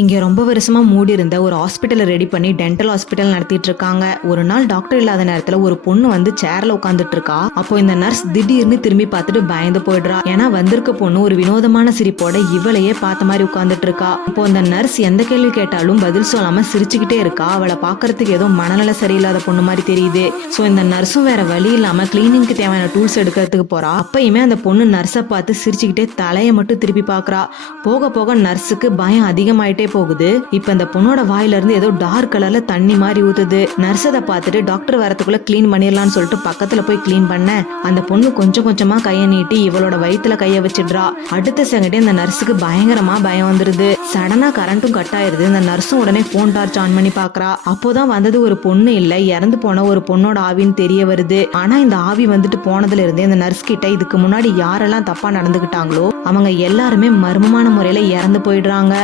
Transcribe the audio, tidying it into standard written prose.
இங்க ரொம்ப வருஷமா மூடி இருந்த ஒரு ஹாஸ்பிட்டலை ரெடி பண்ணி டென்டல் ஹாஸ்பிட்டல் நடத்திட்டு இருக்காங்க. ஒரு நாள் டாக்டர் இல்லாத நேரத்துல ஒரு பொண்ணு வந்து சேர்ல உட்காந்துட்டு இருக்கா. அப்போ இந்த நர்ஸ் திடீர்னு திரும்பி பார்த்துட்டு பயந்து போயிடுறா. ஏன்னா வந்திருக்க பொண்ணு ஒரு வினோதமான சிரிப்போட இவளையே பார்த்த மாதிரி உட்காந்துட்டு இருக்கா. இப்போ இந்த நர்ஸ் எந்த கேள்வி கேட்டாலும் பதில் சொல்லாம சிரிச்சுக்கிட்டே இருக்கா. அவளை பாக்குறதுக்கு ஏதோ மனநல சரியில்லாத பொண்ணு மாதிரி தெரியுது. சோ இந்த நர்ஸும் வேற வழி இல்லாம கிளீனிங்க்கு தேவையான டூல்ஸ் எடுக்கிறதுக்கு போறா. அப்பயுமே அந்த பொண்ணு நர்ஸை பார்த்து சிரிச்சுக்கிட்டே தலையை மட்டும் திருப்பி பாக்குறா. போக போக நர்ஸுக்கு பயம் அதிகமாயிட்டே போகுது. இப்ப இந்த பொண்ணோட வாயில இருந்து ஏதோ டார்க் கலர்ல தண்ணி மாதிரி ஊத்துது. நர்ஸ் அதை பார்த்துட்டு டாக்டர் வரதுக்குள்ள கிளீன் பண்ணிடலாம்னு சொல்லிட்டு பக்கத்துல போய் கிளீன் பண்ண அந்த பொண்ணு கொஞ்சம் கொஞ்சமா கைய நீட்டி இவளோட வயித்துல கைய வச்சிடுறா. அடுத்த செகண்டே இந்த நர்ஸுக்கு பயங்கரமா பயம் வந்துருது. சடனா கரண்ட்டும் கட் ஆயிருது. இந்த நர்ஸும் உடனே போன் டார்ச் ஆன் பண்ணி பாக்குறா. அப்போதான் வந்தது ஒரு பொண்ணு இல்ல, இறந்து போன ஒரு பொண்ணோட ஆவின்னு தெரிய வருது. ஆனா இந்த ஆவி வந்துட்டு போனதுல இருந்தே இந்த நர்ஸ் கிட்ட இதுக்கு முன்னாடி யாரெல்லாம் தப்பா நடந்துகிட்டாங்களோ அவங்க எல்லாருமே மர்மமான முறையில இறந்து போயிடுறாங்க.